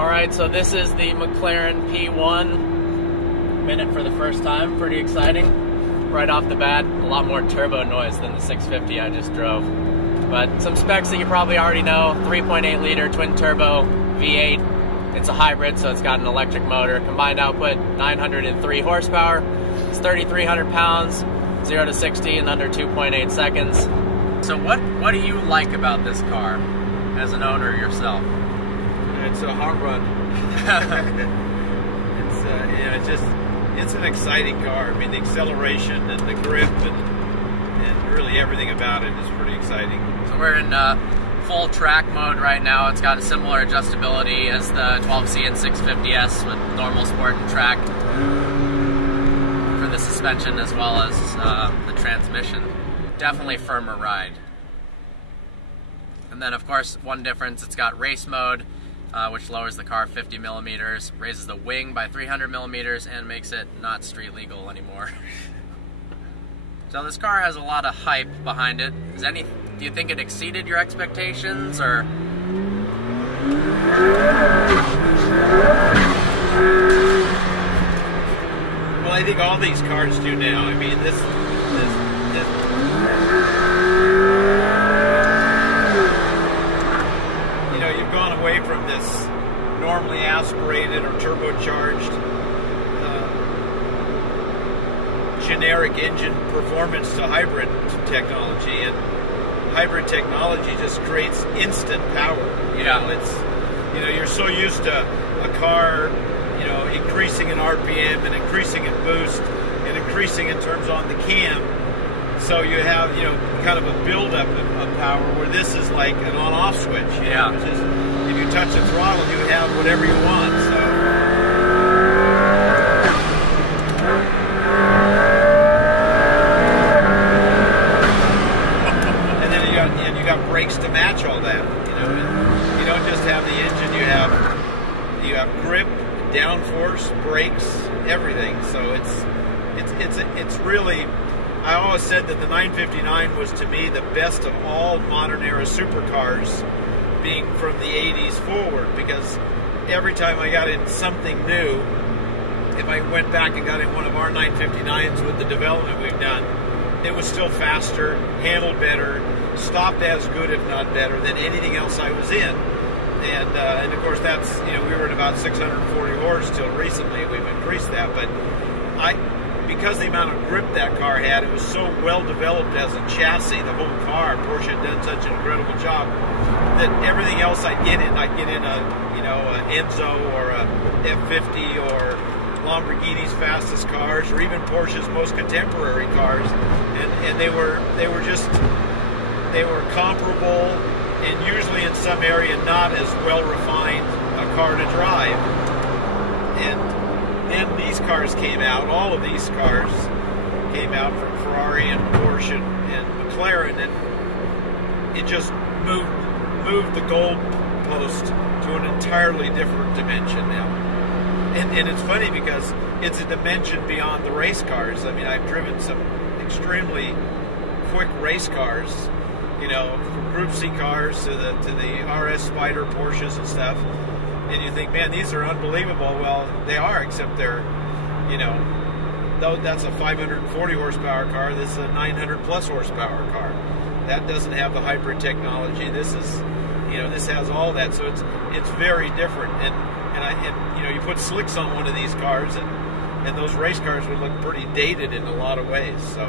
Alright, so this is the Mclaren P1. Minute for the first time, pretty exciting. Right off the bat, a lot more turbo noise than the 650 I just drove. But some specs that you probably already know: 3.8 liter twin turbo V8. It's a hybrid, so it's got an electric motor. Combined output 903 horsepower. It's 3,300 pounds, 0 to 60 in under 2.8 seconds. So what do you like about this car as an owner yourself? It's a hot run. It's an exciting car. I mean, the acceleration and the grip and really everything about it is pretty exciting. So we're in full track mode right now. It's got a similar adjustability as the 12C and 650S with normal sport and track for the suspension as well as the transmission. Definitely firmer ride. And then of course one difference, it's got race mode, which lowers the car 50 millimeters, raises the wing by 300 millimeters, and makes it not street legal anymore. So this car has a lot of hype behind it. Do you think it exceeded your expectations, or? Well, I think all these cars do now. I mean, this you know, you've gone away from this normally aspirated or turbocharged generic engine performance to hybrid technology, and hybrid technology just creates instant power. You know, you're so used to a car, you know, increasing in RPM and increasing in boost and increasing in terms on the cam. So you have, you know, kind of a buildup of power, where this is like an on-off switch. You know, it's just, if you touch the throttle, you have whatever you want. So. Brakes to match all that, you know. And you don't just have the engine; you have grip, downforce, brakes, everything. So it's really. I always said that the 959 was, to me, the best of all modern era supercars, being from the 80s forward, because every time I got in something new, if I went back and got in one of our 959s with the development we've done, it was still faster, handled better, stopped as good, if not better, than anything else I was in. And of course, that's, you know, we were at about 640 horse till recently. We've increased that, but because the amount of grip that car had, it was so well developed as a chassis, the whole car. Porsche had done such an incredible job that everything else I'd get in a, you know, an Enzo or a F50 or Lamborghini's fastest cars, or even Porsche's most contemporary cars, and they were comparable, and usually in some area not as well refined a car to drive. And then these cars came out. All of these cars came out from Ferrari and Porsche and Mclaren, and it just moved the goalpost to an entirely different dimension now. And it's funny because it's a dimension beyond the race cars. I mean, I've driven some extremely quick race cars, you know, from Group C cars to the RS Spider Porsches and stuff. And you think, man, these are unbelievable. Well, they are, except they're, you know, though that's a 540 horsepower car, this is a 900 plus horsepower car. That doesn't have the hybrid technology. This is, you know, this has all that. So it's very different. And you know, you put slicks on one of these cars, and those race cars would look pretty dated in a lot of ways. So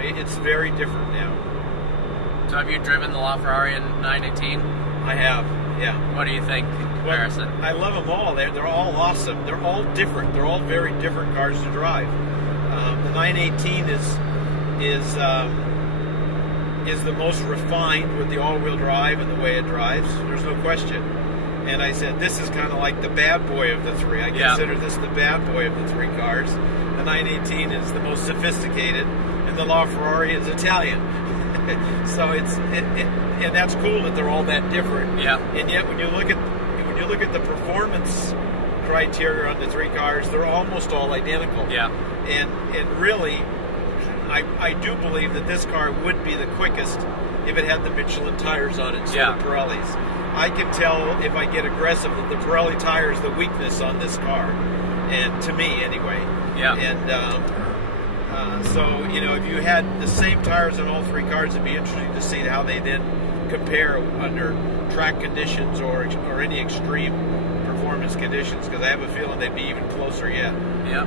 it's very different now. So have you driven the LaFerrari in 918? I have, yeah. What do you think in comparison? Well, I love them all. They're all awesome. They're all different. They're all very different cars to drive. The 918 is the most refined with the all-wheel drive and the way it drives. There's no question. And I said, this is kind of like the bad boy of the three. I consider this the bad boy of the three cars. The 918 is the most sophisticated, and the LaFerrari is Italian. So and that's cool that they're all that different. Yeah. And yet when you look at the performance criteria on the three cars, they're almost all identical. Yeah. And really, I do believe that this car would be the quickest if it had the Michelin tires on it instead of Pirellis. I can tell if I get aggressive that the Pirelli tire is the weakness on this car, and to me anyway. Yeah. And so, you know, if you had the same tires on all three cars, it'd be interesting to see how they then compare under track conditions or any extreme performance conditions, because I have a feeling they'd be even closer yet. Yeah.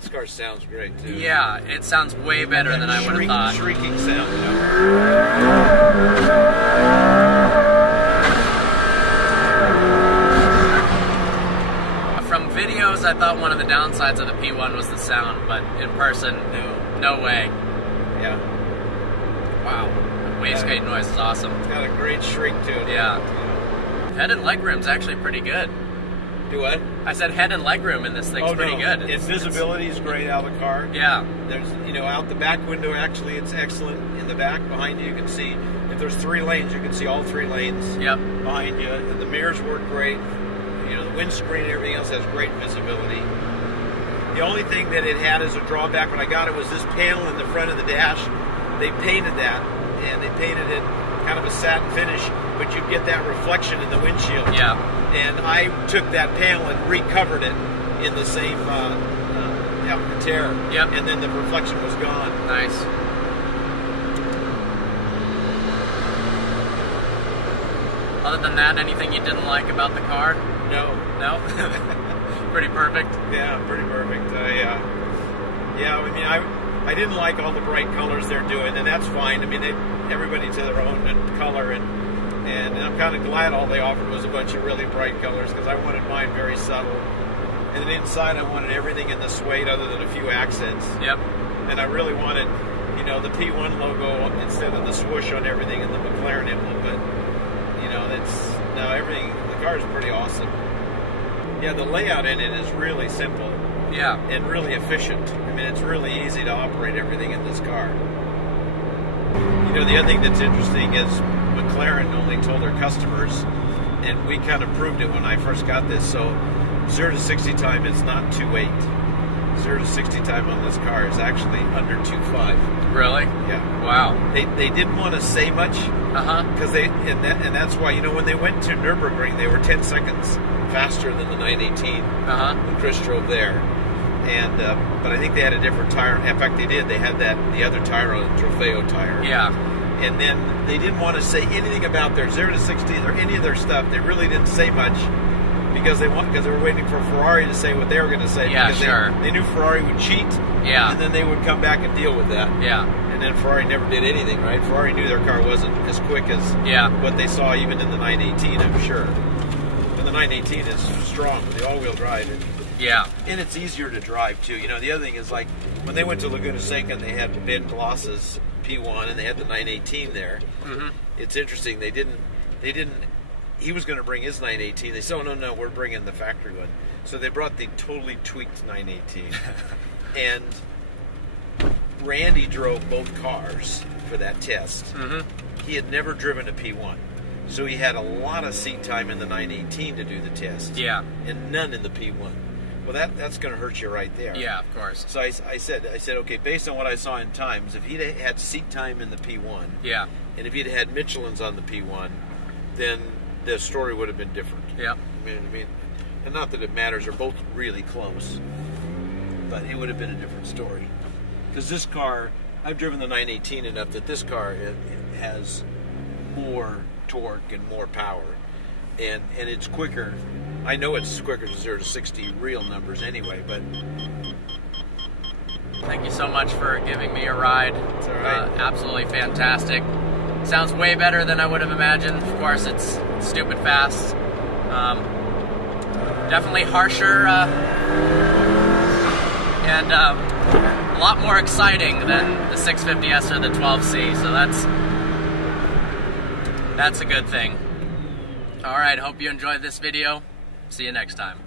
This car sounds great too. Yeah, it sounds way better than I would have thought. Shrieking sound, you know? From videos, I thought one of the downsides of the P1 was the sound, but in person, no way. Yeah. Wow. Wastegate noise is awesome. It's got a great shriek to it. Yeah. Head and legroom's actually pretty good. Do what? I said head and legroom in this thing's pretty good. Its visibility is great out of the car. Yeah. There's, you know, out the back window, actually, it's excellent. In the back, behind you can see, if there's 3 lanes, you can see all 3 lanes. Yep. Behind you. And the mirrors work great. You know, the windscreen and everything else has great visibility. The only thing that it had as a drawback when I got it was this panel in the front of the dash. They painted that, and they painted it kind of a satin finish, but you get that reflection in the windshield. Yeah. And I took that panel and recovered it in the same applicator. Yep. And then the reflection was gone. Nice. Other than that, anything you didn't like about the car? No. No? Pretty perfect? Yeah, pretty perfect. Yeah, I mean, I didn't like all the bright colors they're doing, and that's fine. I mean, everybody to their own color, and I'm kind of glad all they offered was a bunch of really bright colors, because I wanted mine very subtle. And then inside, I wanted everything in the suede other than a few accents. Yep. And I really wanted, you know, the P1 logo instead of the swoosh on everything and the McLaren emblem, but, you know, everything, the car is pretty awesome. Yeah, the layout in it is really simple. Yeah. And really efficient. I mean, it's really easy to operate everything in this car. You know, the other thing that's interesting is McLaren only told their customers, and we kind of proved it when I first got this, so 0 to 60 time is not 2.8. 0 to 60 time on this car is actually under 2.5. Really? Yeah. Wow. They didn't want to say much, because and that's why, you know, when they went to Nürburgring, they were 10 seconds faster than the 918 when Chris drove there. And but I think they had a different tire. In fact, they did. They had the other tire, a Trofeo tire. Yeah. And then they didn't want to say anything about their 0 to 60 or any of their stuff. They really didn't say much, because they were waiting for Ferrari to say what they were going to say. Yeah, because sure. They knew Ferrari would cheat. Yeah. And then they would come back and deal with that. Yeah. And then Ferrari never did anything, right? Ferrari knew their car wasn't as quick as what they saw even in the 918, I'm sure. And the 918 is strong with the all-wheel drive. Yeah. And it's easier to drive, too. You know, the other thing is, like, when they went to Laguna Seca and they had Ben Gloss's P1 and they had the 918 there, it's interesting. They didn't, he was going to bring his 918. They said, oh, no, we're bringing the factory one. So they brought the totally tweaked 918. And Randy drove both cars for that test. He had never driven a P1. So he had a lot of seat time in the 918 to do the test. Yeah. And none in the P1. Well, that's going to hurt you right there. Yeah, of course. So I said, okay, based on what I saw in times, if he'd had seat time in the P1, and if he'd had Michelin's on the P1, then the story would have been different. Yeah. I mean, and not that it matters, they're both really close, but it would have been a different story. Because this car, I've driven the 918 enough that this car it has more torque and more power, and it's quicker. I know it's quicker to 0 to 60 real numbers anyway, but... Thank you so much for giving me a ride. It's all right. Absolutely fantastic. Sounds way better than I would have imagined. Of course, it's stupid fast. Definitely harsher and a lot more exciting than the 650S or the 12C, so that's a good thing. Alright, hope you enjoyed this video. See you next time.